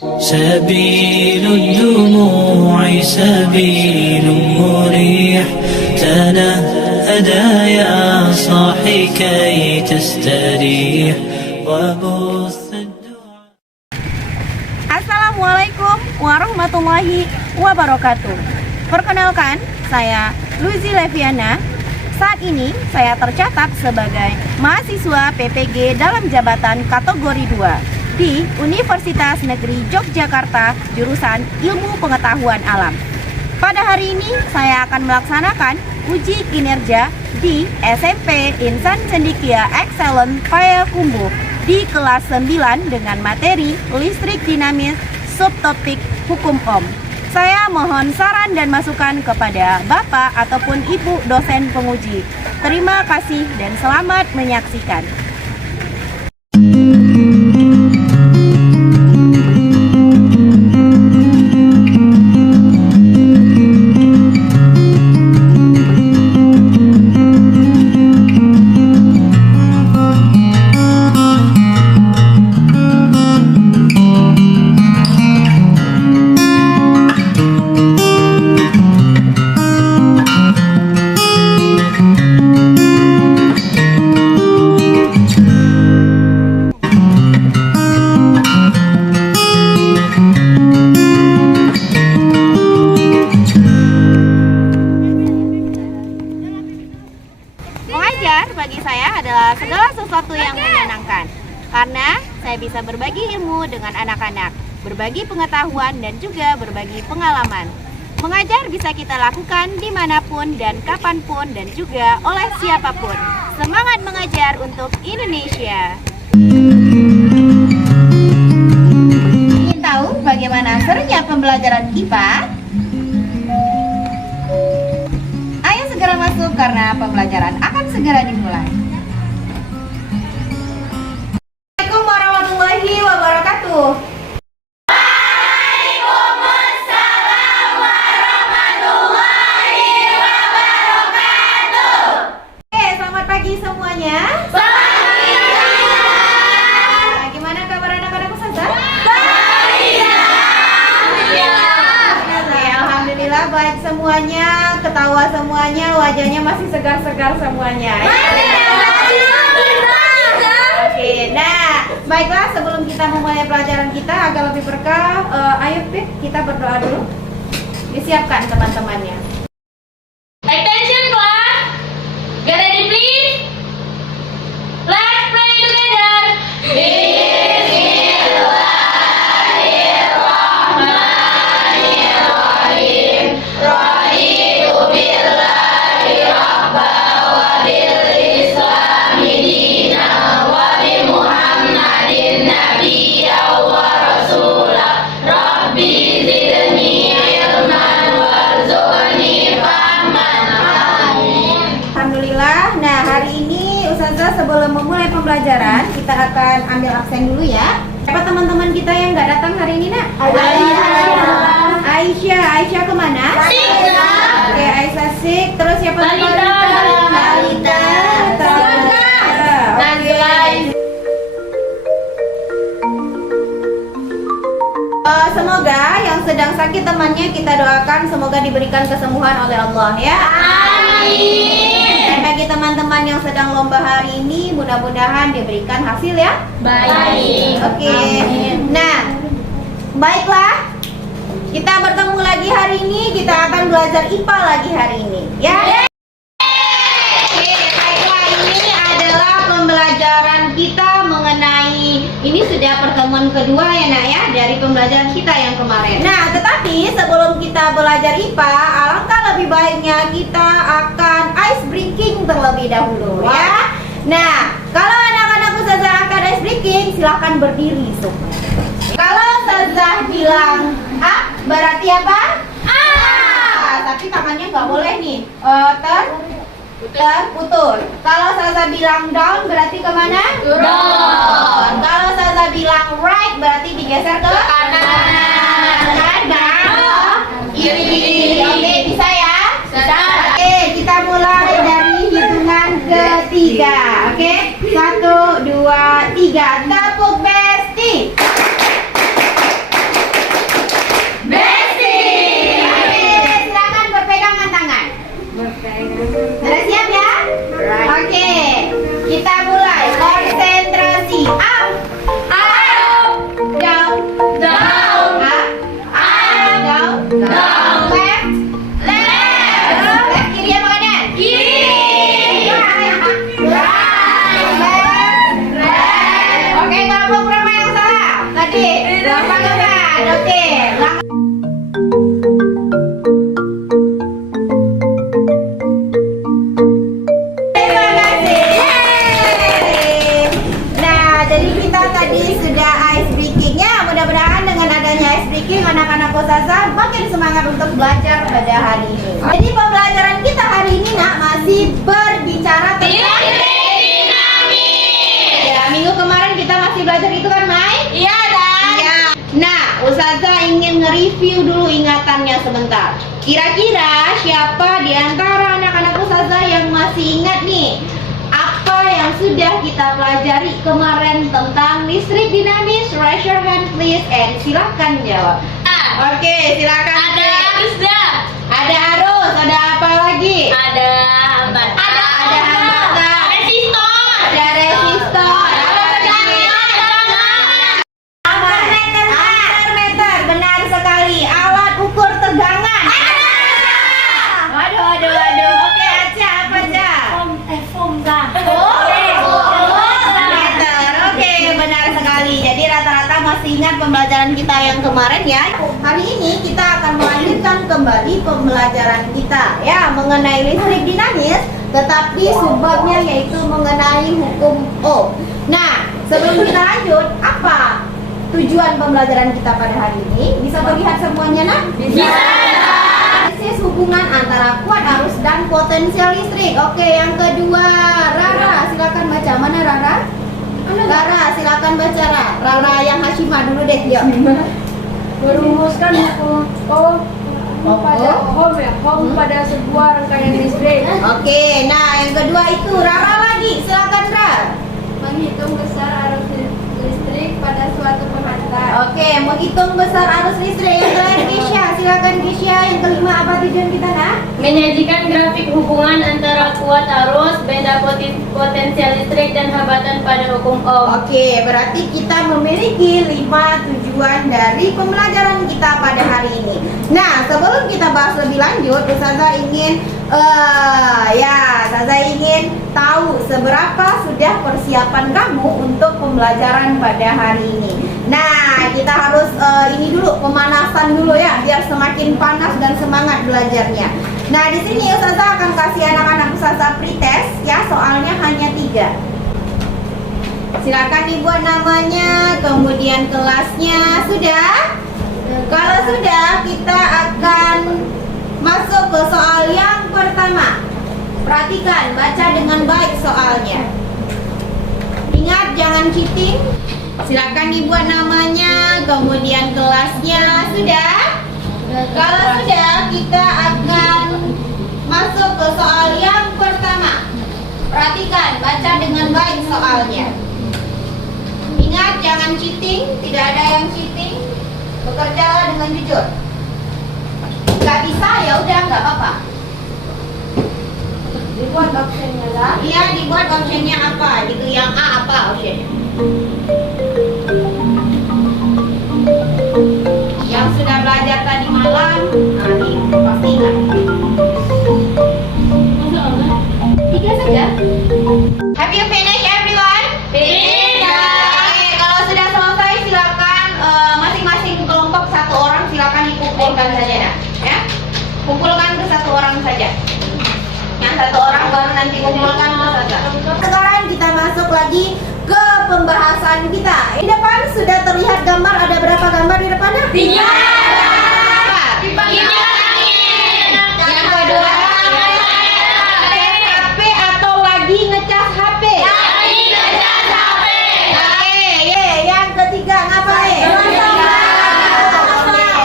سبيل الدموع سبيل مريح تنهدى يا صاحي كي تستريح وبث الدعاء. Assalamualaikum warahmatullahi wabarakatuh. Perkenalkan, saya Luzi Leviana. Saat ini saya tercatat sebagai mahasiswa PPG dalam jabatan kategori 2 di Universitas Negeri Yogyakarta, jurusan Ilmu Pengetahuan Alam. Pada hari ini saya akan melaksanakan uji kinerja di SMP Insan Cendekia Excellent Payakumbuh di kelas 9 dengan materi listrik dinamis subtopik hukum ohm. Saya mohon saran dan masukan kepada Bapak ataupun Ibu dosen penguji. Terima kasih dan selamat menyaksikan. Mengajar bagi saya adalah segala sesuatu yang menyenangkan, karena saya bisa berbagi ilmu dengan anak-anak, berbagi pengetahuan dan juga berbagi pengalaman. Mengajar bisa kita lakukan dimanapun dan kapanpun dan juga oleh siapapun. Semangat mengajar untuk Indonesia. Ingin tahu bagaimana serunya pembelajaran IPA? Segera masuk karena pembelajaran akan segera dimulai. Assalamualaikum warahmatullahi wabarakatuh. Waalaikumsalam warahmatullahi wabarakatuh. Oke, selamat pagi semuanya. Selamat pagi. Gimana kabar anak-anak Ustazah? Baik. Alhamdulillah baik semuanya. Ketawa semuanya, wajahnya masih segar-segar semuanya. Oke, nah, baiklah sebelum kita memulai pelajaran kita agar lebih berkah, ayo Pip, kita berdoa dulu. Disiapkan teman-temannya. Attention class, get ready please. Let's pray together. Alhamdulillah. Nah, hari ini Ustazah sebelum memulai pembelajaran kita akan ambil absen dulu ya. Siapa teman-teman kita yang nggak datang hari ini, Nak? Aisyah kemana? Oke, Aisyah Sik. Terus siapa lagi? Talita. Semoga yang sedang sakit temannya kita doakan semoga diberikan kesembuhan oleh Allah ya. Amin. Dan bagi teman-teman yang sedang lomba hari ini mudah-mudahan diberikan hasil ya. Baik. Oke. Nah, baiklah. Kita bertemu lagi hari ini, kita akan belajar IPA lagi hari ini ya. Oke, baiklah, ini adalah pembelajaran kita mengenai, ini sudah pertemuan kedua ya Nak ya dari pembelajaran kita yang kemarin. Nah, tetapi sebelum kita belajar IPA, alangkah lebih baiknya kita akan ice breaking terlebih dahulu ya. Nah, kalau anak-anak Ustazah akan ice breaking, silahkan berdiri semua. Kalau Ustazah bilang A, berarti apa? A. Tapi tangannya nggak boleh nih terputul. Kalau Ustazah bilang down berarti kemana? Down. Kalau Ustazah bilang right berarti digeser ke kanan. Kanan. Kiri. Oke, bisa ya? Bisa. Oke, kita mulai dari hitungan ketiga. Oke, 1, 2, 3. Tepuk besti. untuk belajar pada hari ini. Jadi pembelajaran kita hari ini nak masih berbicara tentang dinamis. Ya, minggu kemarin kita masih belajar itu kan, Mai? Iya, Dan. Iya. Nah, Ustazah ingin nge-review dulu ingatannya sebentar. Kira-kira siapa di antara anak-anak Ustazah yang masih ingat nih apa yang sudah kita pelajari kemarin tentang listrik dinamis? Raise your hand please and silakan jawab. Oke, silakan. Ada Rusda. Ada arus, ada apa lagi? Ada hambatan. Ada hambatan. Resistor. Ada resistor. Apa lagi? Ampermeter, benar sekali. Alat ukur tegangan. Waduh. Oke, Aca, apa Aca? Meter. Oke, benar sekali. Jadi rata-rata masih ingat pembelajaran kita yang kemarin ya. Hari ini kita akan melanjutkan kembali pembelajaran kita ya mengenai listrik dinamis, tetapi subbabnya yaitu mengenai hukum Ohm. Nah, sebelum kita lanjut, apa tujuan pembelajaran kita pada hari ini? Bisa terlihat semuanya, nak? Bisa. Analisis hubungan antara kuat arus dan potensial listrik. Oke, yang kedua, Rara, silakan baca. Mana Rara? Rara, silakan baca. Rara yang Hashimah dulu deh, yuk. Merumuskan hukum Ohm pada Ohm ya, Ohm pada sebuah rangkaian listrik. Oke, nah yang kedua itu Rara lagi, silakan Rara. Menghitung besar arus listrik pada suatu penghantar. Oke, menghitung besar arus listrik. Yang terakhir Kisha, silakan Kisha. Yang kelima apa tujuan kita nak? Menyajikan grafik hubungan antara kuat arus, beda potensial listrik dan hambatan pada hukum Ohm. Oke, berarti kita memiliki 5 tujuan dari pembelajaran kita pada hari ini. Nah, sebelum kita bahas lebih lanjut, Ustazah ingin Ustazah ingin tahu seberapa sudah persiapan kamu untuk pembelajaran pada hari ini. Nah, kita harus ini dulu pemanasan dulu ya, biar semakin panas dan semangat belajarnya. Nah, di sini Ustazah akan kasih anak-anak Ustazah pretest ya, soalnya hanya 3. Silakan dibuat namanya, kemudian kelasnya. Sudah? Kalau sudah, kita akan masuk ke soal yang pertama. Perhatikan, baca dengan baik soalnya. Ingat, jangan cheating. Silakan dibuat namanya, kemudian kelasnya. Sudah? Kalau sudah, kita akan masuk ke soal yang pertama. Perhatikan, baca dengan baik soalnya. Ingat, jangan cheating, tidak ada yang cheating. Bekerjalah dengan jujur. Gak bisa ya udah nggak apa-apa. Dibuat optionnya lah. Iya, dibuat optionnya apa? Gitu, yang A apa optionnya? Yang sudah belajar tadi malam, ini pasti ingat. 3 saja. Have you finished everyone? Oke, kalau sudah selesai silakan masing-masing kelompok 1 orang silakan dikumpulkan saja ya. Kumpulkan ke 1 orang saja. Yang 1 orang baru nanti kumpulkan ke saja. Sekarang kita masuk lagi ke pembahasan kita. Di depan sudah terlihat gambar, ada berapa gambar di depannya? 3. Yang kedua, HP atau lagi ngecas HP? Yang ketiga ngapain?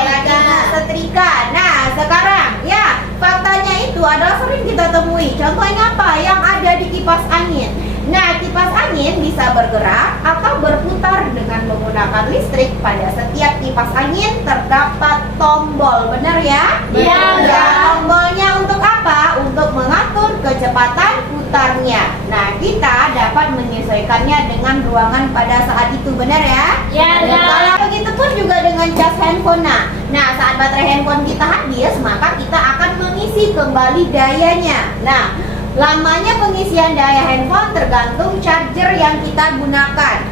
Lagi setrika. Nah, sekarang ya faktanya itu adalah sering kita temui. Contohnya apa? Yang ada di kipas angin. Nah, kipas angin bisa bergerak atau berputar dengan menggunakan listrik. Pada setiap kipas angin terdapat tombol, benar ya? Iya. Ya, tombolnya untuk apa? Untuk mengatur kecepatan putarnya. Nah, kita dapat menyesuaikannya dengan ruangan pada saat itu, benar ya? Ya, Dan ya. kalau begitu pun juga dengan cas handphone. Nah, saat baterai handphone kita habis, maka kita akan mengisi kembali dayanya. Nah, lamanya pengisian daya handphone tergantung charger yang kita gunakan.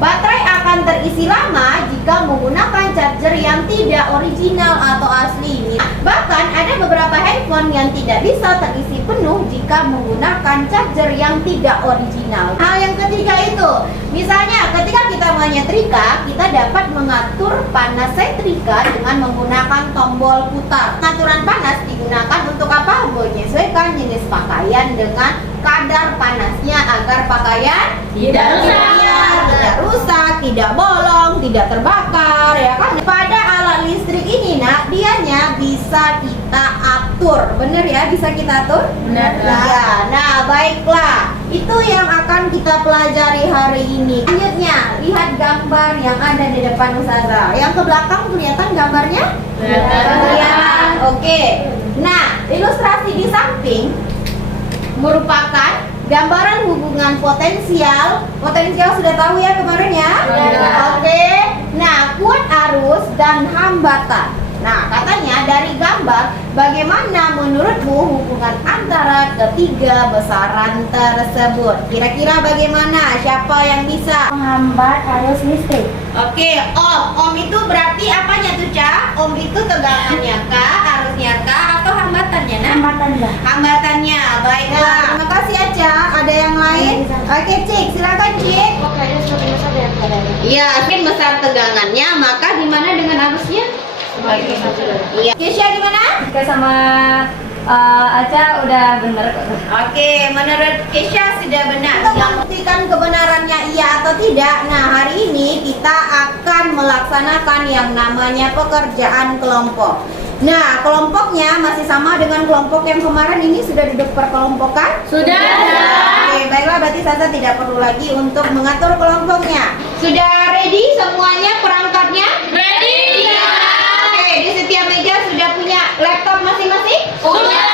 Baterai akan terisi lama jika menggunakan charger yang tidak original atau asli. Bahkan ada beberapa handphone yang tidak bisa terisi penuh jika menggunakan charger yang tidak original. Hal yang ketiga itu, Misalnya ketika kita menyetrika, kita dapat mengatur panas setrika dengan menggunakan tombol putar. Pengaturan panas digunakan untuk apa? Menyesuaikan jenis pakaian dengan kadar panasnya agar pakaian Tidak rusak, tidak bolong, tidak terbakar, ya kan? Pada alat listrik ini, nak, dianya bisa kita atur, bener ya? Bisa kita atur? Benar. Ya, nah baiklah. Itu yang akan kita pelajari hari ini. Selanjutnya, lihat gambar yang ada di depan Ustazah. Yang ke belakang kelihatan gambarnya? Kelihatan. Oke. Nah, ilustrasi di samping merupakan gambaran hubungan potensial. Potensial sudah tahu ya kemarin ya? Oke. Nah, kuat arus dan hambatan. Nah, katanya dari gambar, bagaimana menurutmu hubungan antara ketiga besaran tersebut? Kira-kira bagaimana? Siapa yang bisa? Menghambat arus listrik. Oke, ohm. Ohm itu berarti apanya tuh, Ca? Ohm itu tegangannya kah, arusnya kah, atau hambatannya, nah? Hambatan, Mbak. Hambatannya, baiklah. Terima kasih Aca. Ada yang lain? Oke, Cik, silakan Cik. Kayaknya semakin besar ya keadaannya. Iya, semakin besar tegangannya, maka gimana dengan arusnya? Iya. Kesya gimana? Oke, sama Aca udah bener kok. Oke, menurut Kesya sudah benar. Untuk membuktikan kebenarannya iya atau tidak, nah hari ini kita akan melaksanakan yang namanya pekerjaan kelompok. Nah, kelompoknya masih sama dengan kelompok yang kemarin. Ini sudah duduk perkelompokan? Sudah. Oke, baiklah, berarti Sasa tidak perlu lagi untuk mengatur kelompoknya. Sudah ready semuanya perangkatnya? Ready? Oke, di setiap meja sudah punya laptop masing-masing? Sudah.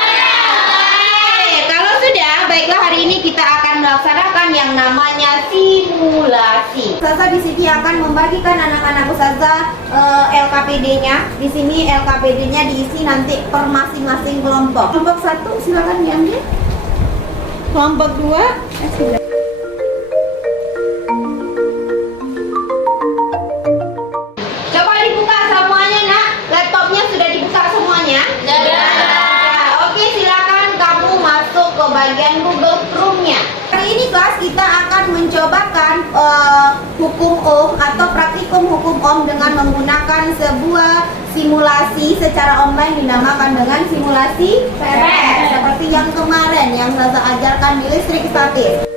Oke, kalau sudah, baiklah hari ini kita akan melaksanakan yang namanya simulasi. Ustazah di sini akan membagikan anak-anak Ustazah LKPD-nya. Di sini LKPD-nya diisi nanti per masing-masing kelompok. Kelompok 1 silakan diambil. Kelompok 2 coba dibuka semuanya, nak. Laptopnya sudah dibuka semuanya? Oke, silakan kamu masuk ke bagian Google Chrome-nya. Hari ini kelas kita akan mencobakan hukum Ohm atau praktikum hukum Ohm dengan menggunakan sebuah simulasi secara online dinamakan dengan simulasi PPS. Seperti yang kemarin yang saya ajarkan di listrik statis.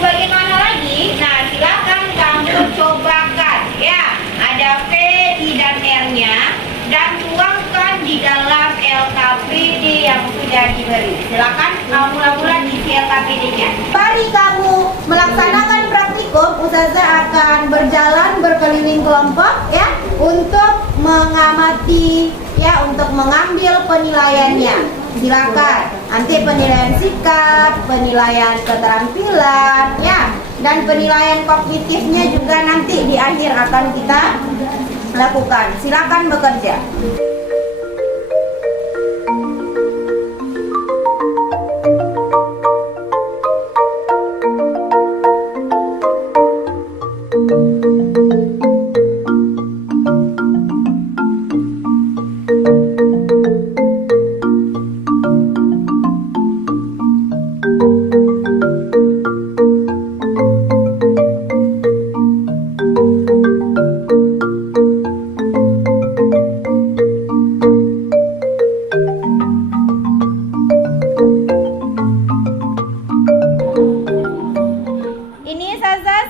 Bagaimana lagi? Nah, silakan kamu cobakan ya. Ada V, I, dan R-nya dan tuangkan di dalam LKPD yang sudah diberi. Silakan mula-mula isi LKPD-nya. Mari kamu melaksanakan praktikum, Ustazah akan berjalan berkeliling kelompok ya untuk mengamati ya, untuk mengambil penilaiannya. Silakan. Nanti penilaian sikap, penilaian keterampilan ya, dan penilaian kognitifnya juga nanti di akhir akan kita lakukan. Silakan bekerja.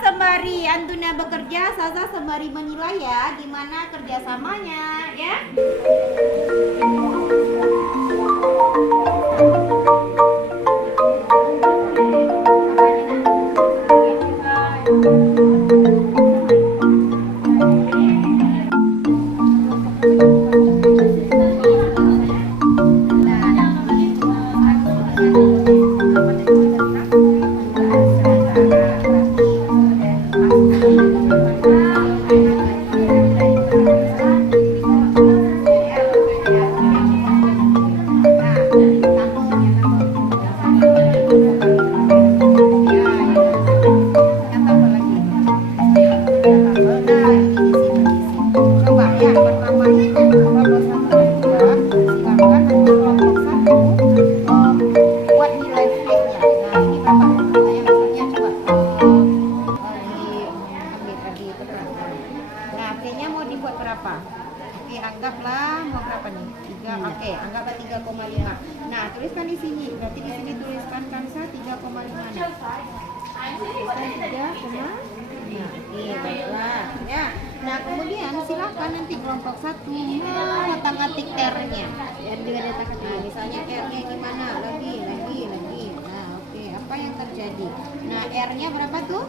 Sembari Antuna bekerja, Saza sembari menilai ya gimana kerjasamanya ya. di sini. Berarti di sini tuliskan Kansa 3,56. 3,56. Iya, baiklah. Ya. Nah, kemudian silakan nanti kelompok 1 mengotak-atik R-nya. R juga diletakkan. Nah, misalnya R-nya gimana? Lagi. Nah, oke. Apa yang terjadi? Nah, R-nya berapa tuh?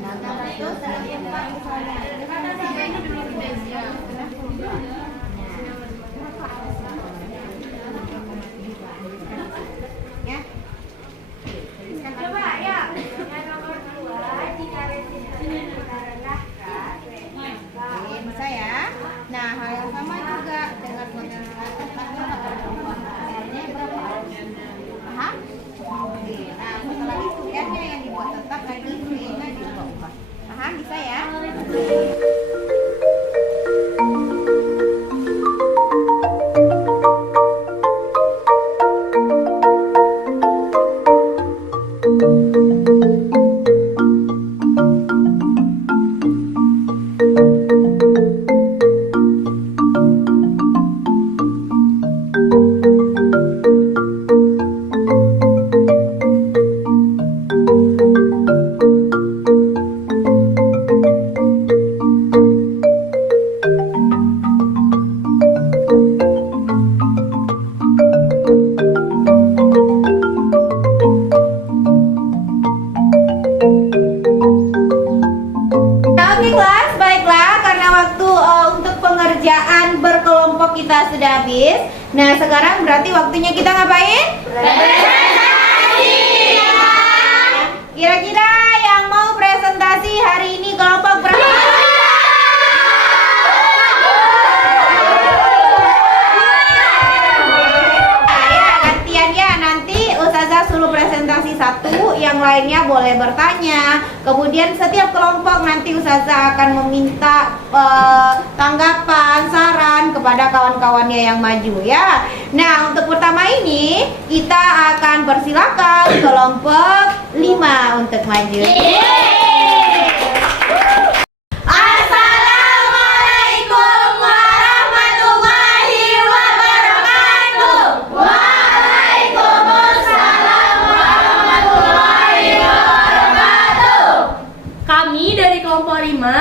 600 ya. Coba ya. Nomor 2 jika resistensi direndahkan. Bisa ya. Nah, hal yang sama juga dengan potensi R-nya berapa? Paham? Oke. Nah, setelah itu R-nya yang dibuat tetap lagi, V-nya diubah. Paham? Bisa ya? Kita sudah habis. Nah, sekarang berarti waktunya kita ngapain? Presentasi. Kira-kira yang mau presentasi hari ini kelompok berapa? Ustazah suruh presentasi satu, yang lainnya boleh bertanya. Kemudian setiap kelompok nanti Ustazah akan meminta tanggapan, saran kepada kawan-kawannya yang maju ya. Nah, untuk pertama ini kita akan persilakan kelompok 5 untuk maju.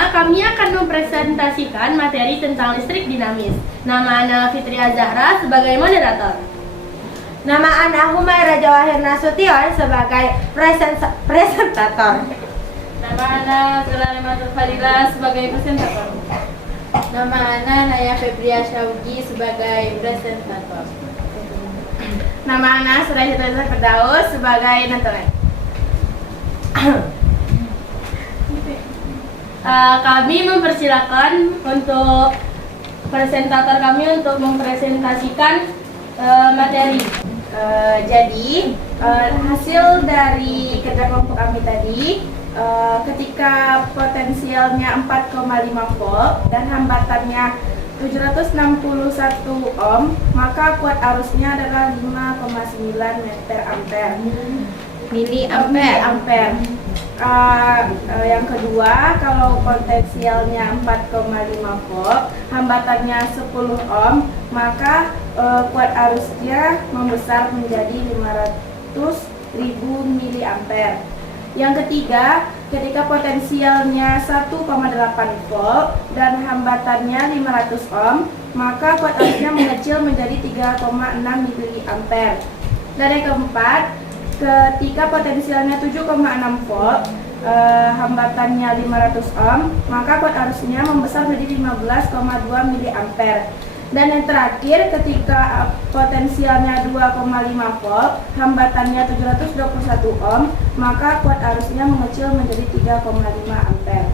Kami akan mempresentasikan materi tentang listrik dinamis. Nama Ana Fitri Azahra sebagai moderator. Nama Ana Humaira Jawahir Nasution sebagai presentator. Nama Ana Zulaimatul Fadila sebagai presentator. Nama Ana Naya Febria Syaugi sebagai presentator. Nama Ana Surahita Firdaus sebagai nonton. Kami mempersilakan untuk presentator kami untuk mempresentasikan materi. Jadi hasil dari kerja kelompok kami tadi, ketika potensialnya 4,5 volt dan hambatannya 761 ohm, maka kuat arusnya adalah 5,9 meter ampere. Miliampere. Yang kedua, kalau potensialnya 4,5 volt, hambatannya 10 ohm, maka kuat arusnya membesar menjadi 500.000 miliampere. Yang ketiga, ketika potensialnya 1,8 volt dan hambatannya 500 ohm, maka kuat arusnya mengecil menjadi 3,6 miliampere. Dan yang keempat, ketika potensialnya 7,6 volt, hambatannya 500 ohm, maka kuat arusnya membesar menjadi 15,2 miliampere. Dan yang terakhir, ketika potensialnya 2,5 volt, hambatannya 721 ohm, maka kuat arusnya mengecil menjadi 3,5 ampere.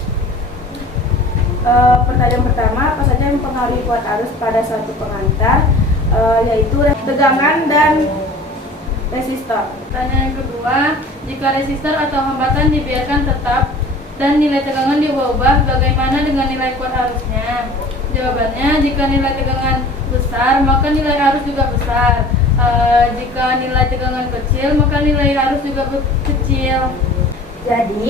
Pertanyaan pertama, apa saja yang mempengaruhi kuat arus pada suatu pengantar, yaitu tegangan dan resistor. Pertanyaan yang kedua, jika resistor atau hambatan dibiarkan tetap dan nilai tegangan diubah-ubah, bagaimana dengan nilai kuat arusnya? Jawabannya, jika nilai tegangan besar, maka nilai arus juga besar. Jika nilai tegangan kecil, maka nilai arus juga kecil. Jadi,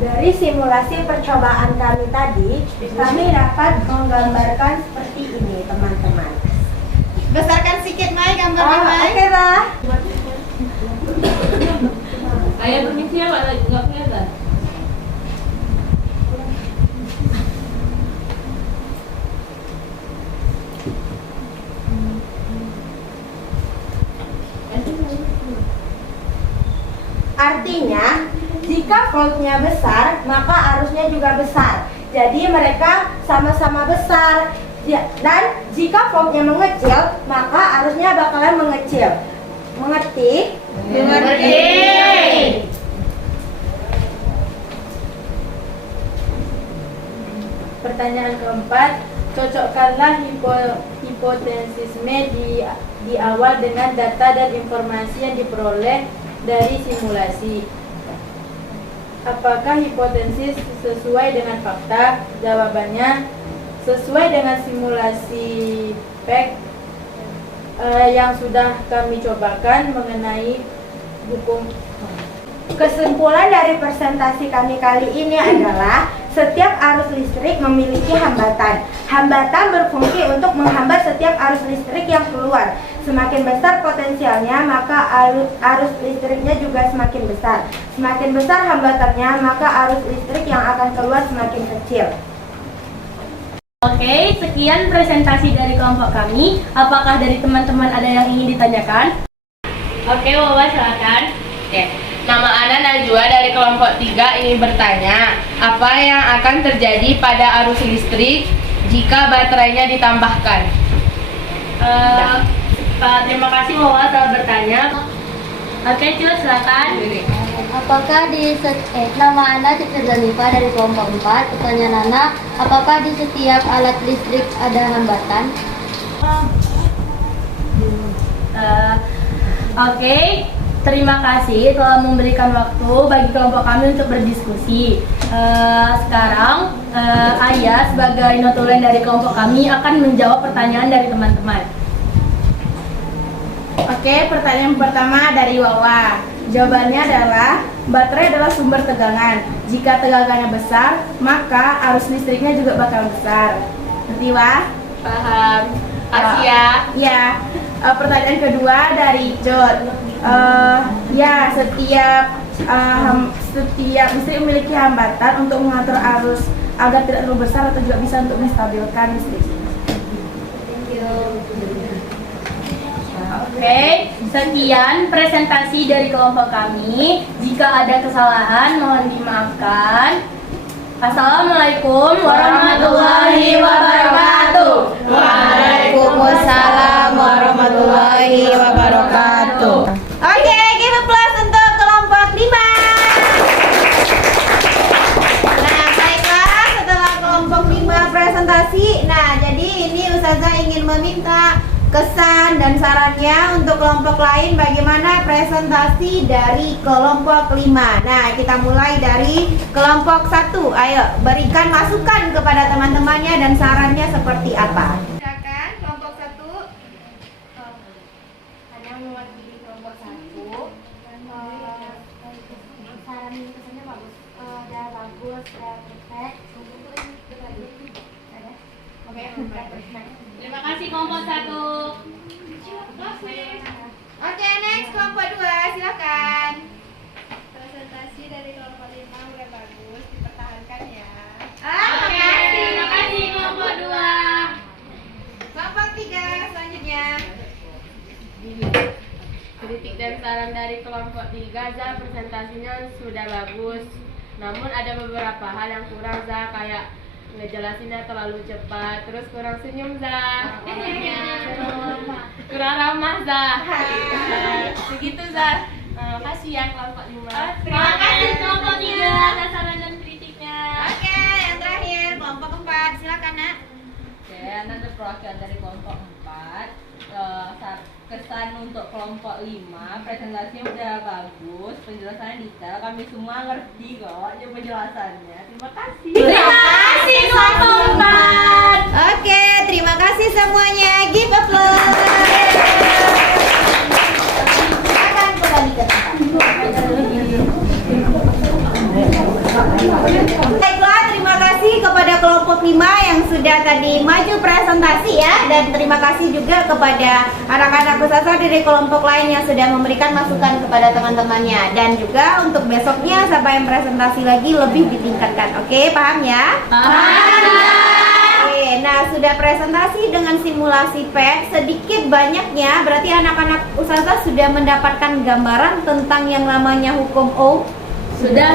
dari simulasi percobaan kami tadi, kami dapat menggambarkan seperti ini, teman-teman. Besarkan sedikit Mai gambarnya Mai. Oke lah. Ayah permisi ya, Pak, nggak kelihatan. Artinya, jika voltnya besar, maka arusnya juga besar. Jadi mereka sama-sama besar. Dan jika voltnya mengecil, maka arusnya bakalan mengecil. Mengerti? Mengerti. Pertanyaan keempat, cocokkanlah hipotesisme di awal dengan data dan informasi yang diperoleh dari simulasi. Apakah hipotesis sesuai dengan fakta? Jawabannya sesuai dengan simulasi PEC yang sudah kami cobakan mengenai hukum. Kesimpulan dari presentasi kami kali ini adalah setiap arus listrik memiliki hambatan. Hambatan berfungsi untuk menghambat setiap arus listrik yang keluar. Semakin besar potensialnya, maka arus listriknya juga semakin besar. Semakin besar hambatannya, maka arus listrik yang akan keluar semakin kecil. Oke, sekian presentasi dari kelompok kami. Apakah dari teman-teman ada yang ingin ditanyakan? Oke, Wawa silakan. Nama Ana Najwa dari kelompok 3 ingin bertanya, apa yang akan terjadi pada arus listrik jika baterainya ditambahkan? Terima kasih Wawa telah bertanya. Oke, Cil, silakan. Apakah nama Ana Citra Zanifa dari kelompok 4. Pertanyaan Ana, apakah di setiap alat listrik ada hambatan? Oke, terima kasih telah memberikan waktu bagi kelompok kami untuk berdiskusi. Sekarang Ayah sebagai notulen dari kelompok kami akan menjawab pertanyaan dari teman-teman. Oke, pertanyaan pertama dari Wawa. Jawabannya adalah baterai adalah sumber tegangan. Jika tegangannya besar, maka arus listriknya juga bakal besar. Ngerti, Wah? Paham. Asia. Ya. Pertanyaan kedua dari Jod. Ya, setiap listrik memiliki hambatan untuk mengatur arus agar tidak terlalu besar atau juga bisa untuk menstabilkan listrik. Oke, sekian presentasi dari kelompok kami. Jika ada kesalahan mohon dimaafkan. Assalamualaikum warahmatullahi wabarakatuh. Waalaikumsalam warahmatullahi wabarakatuh. Oke, give applause untuk kelompok 5. Nah, baiklah, setelah kelompok 5 presentasi, nah jadi ini Ustazah ingin meminta kesan dan sarannya untuk kelompok lain bagaimana presentasi dari kelompok 5. Nah, kita mulai dari kelompok 1. Ayo, berikan masukan kepada teman-temannya dan sarannya seperti apa. Silakan kelompok 1. Ada mewakili kelompok 1. Saran kesannya bagus. Udah bagus, udah perfect. Terima kasih kelompok 1. Oke, next kelompok 2, silakan. Presentasi dari kelompok 5 udah bagus, dipertahankan ya. Oke, Terima kasih kelompok 2. kelompok 3 selanjutnya. Kritik dan saran dari kelompok 3, Za, presentasinya sudah bagus. Namun ada beberapa hal yang kurang, Za, kayak ngejelasinnya terlalu cepat, terus kurang senyum, Za. Kurang ramah, Za. Segitu, Za. Makasih ya kelompok 5. Terima kasih kelompok 3 atas saran dan kritiknya. Oke, yang terakhir kelompok 4, silakan Nak. Oke, ada perwakilan dari kelompok 4. Kesan untuk kelompok 5, presentasinya udah bagus, penjelasannya detail, kami semua ngerti kok penjelasannya. Terima kasih. Terima kasih kelompok 4. Oke, terima kasih semuanya. Give applause. Silakan kembali ke tempat. Baiklah, terima kasih kepada kelompok 5 yang sudah tadi maju presentasi ya, dan terima kasih juga kepada anak-anak Ustazah dari kelompok lain yang sudah memberikan masukan kepada teman-temannya. Dan juga untuk besoknya siapa yang presentasi lagi lebih ditingkatkan. Oke, paham ya? Oke, nah sudah presentasi dengan simulasi PET sedikit banyaknya berarti anak-anak Ustazah sudah mendapatkan gambaran tentang yang namanya hukum Ohm. Sudah.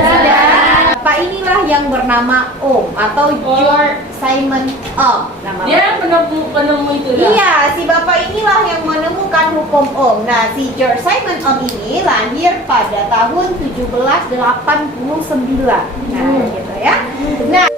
Bapak inilah yang bernama Ohm atau George Simon Ohm nama. Dia penemu itu ya? Iya, si bapak inilah yang menemukan hukum Ohm. Nah, si George Simon Ohm ini lahir pada tahun 1789. Nah, gitu ya. Nah,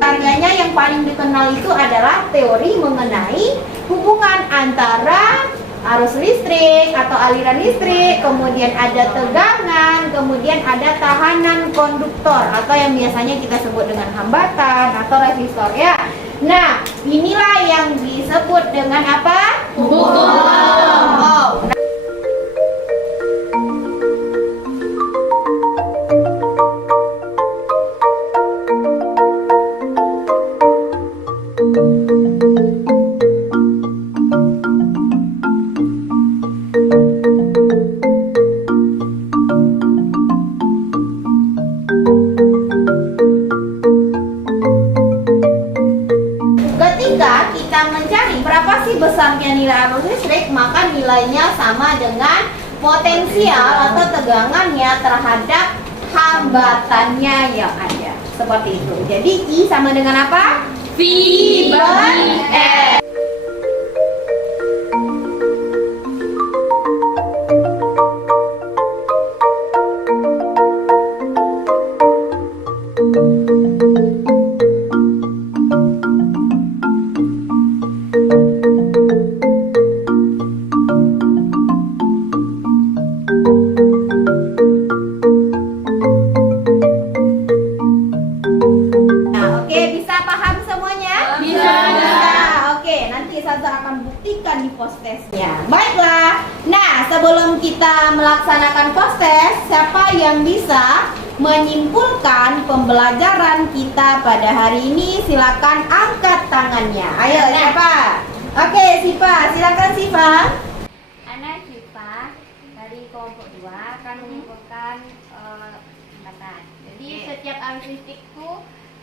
karyanya yang paling dikenal itu adalah teori mengenai hubungan antara arus listrik atau aliran listrik, kemudian ada tegangan, kemudian ada tahanan konduktor atau yang biasanya kita sebut dengan hambatan atau resistor ya. Nah, inilah yang disebut dengan apa? Hukum Ohm. Ketika kita mencari berapa sih besarnya nilai arus listrik, maka nilainya sama dengan potensial atau tegangannya terhadap hambatannya yang ada. Seperti itu. Jadi I sama dengan apa? V bagi F. Di post testnya. Baiklah. Nah, sebelum kita melaksanakan post test, siapa yang bisa menyimpulkan pembelajaran kita pada hari ini? Silakan angkat tangannya. Ayo, siapa? Oke, Siva. Silakan Siva. Ana Siva dari kelompok 2 akan menyimpulkan hambatan. Jadi setiap arus listrik itu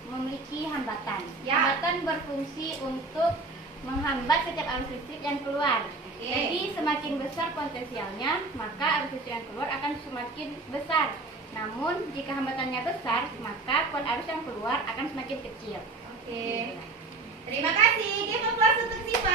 memiliki hambatan. Hambatan berfungsi untuk menghambat setiap arus listrik yang keluar. Jadi semakin besar potensialnya, maka arus listrik yang keluar akan semakin besar. Namun jika hambatannya besar, maka kuat arus yang keluar akan semakin kecil. Terima kasih. Give applause untuk Siva.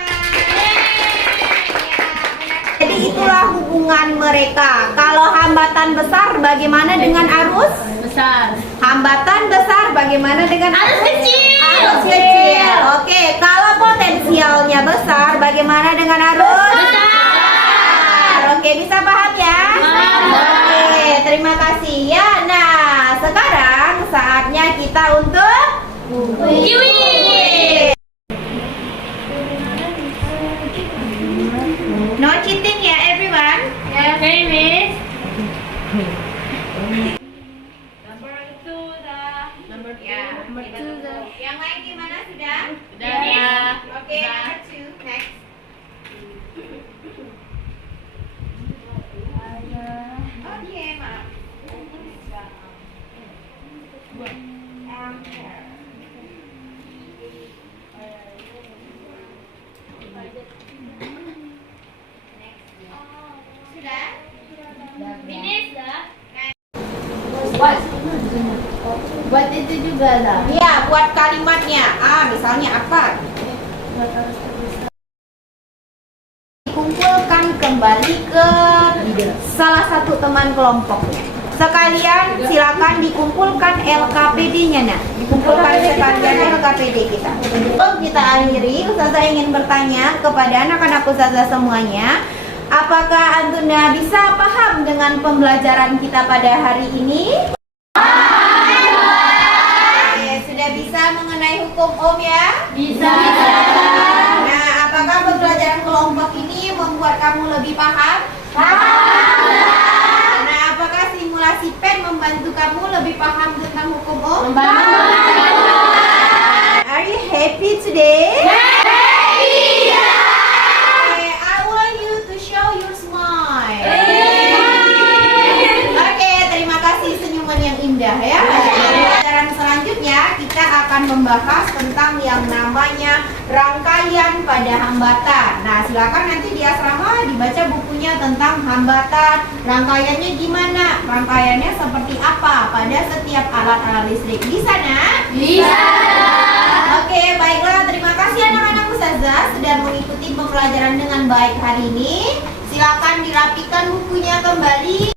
Jadi itulah hubungan mereka. Kalau hambatan besar, bagaimana dengan arus Besar. Hambatan besar, bagaimana dengan Arus kecil. Arus kecil. Oke, kalau potensialnya besar, bagaimana dengan arus besar? Oke, bisa paham ya? Oke, terima kasih ya. Nah, sekarang saatnya kita untuk Kiwi. no cheating ya, everyone. Okay, Miss. Ya, yang lain gimana sudah? Sudah ya. Oke, number 2, next. Oke, maaf. Sudah? Finish dah. Buat itu juga lah. Iya, buat kalimatnya. Misalnya apa? Dikumpulkan kembali ke salah satu teman kelompoknya. Sekalian silakan dikumpulkan LKPD-nya nah. Dikumpulkan sekalian LKPD kita. Sebelum kita akhiri, Ustazah ingin bertanya kepada anak-anak Ustazah semuanya, apakah Antuna bisa paham dengan pembelajaran kita pada hari ini? Sudah bisa mengenai hukum Ohm ya? Bisa. Nah, apakah pembelajaran kelompok ini membuat kamu lebih paham? Nah, apakah simulasi PET membantu kamu lebih paham tentang hukum Ohm? Are you happy today? Happy! kita akan membahas tentang yang namanya rangkaian pada hambatan. Nah, silakan nanti di asrama dibaca bukunya tentang hambatan. Rangkaiannya gimana? Rangkaiannya seperti apa pada setiap alat-alat listrik? Bisa, Nak? Bisa. Oke, baiklah. Terima kasih anak-anak Ustazah sudah mengikuti pembelajaran dengan baik hari ini. Silakan dirapikan bukunya kembali.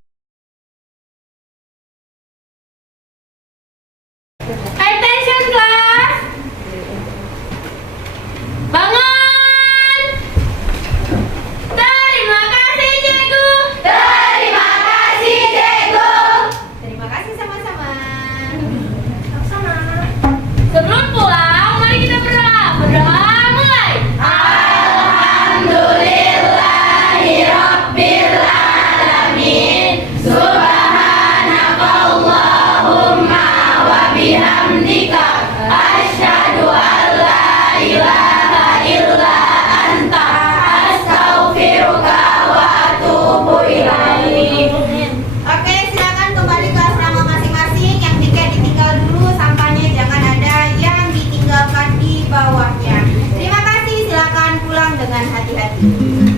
Attention class. Bangun. Terima kasih cikgu. Terima kasih, Cikgu. Terima kasih sama-sama. Sebelum pulang, mari kita berdoa. Berdoa mulai. Alhamdulillahirabbil alamin. Subhanakallahumma wa bihamdika asyhadu an la ilaha illa anta astaghfiruka wa atubu ilaik. Oke, silakan kembali ke asrama masing-masing. Yang tiket ditinggal dulu, sampahnya jangan ada yang ditinggalkan di bawahnya. Terima kasih, silakan pulang dengan hati-hati.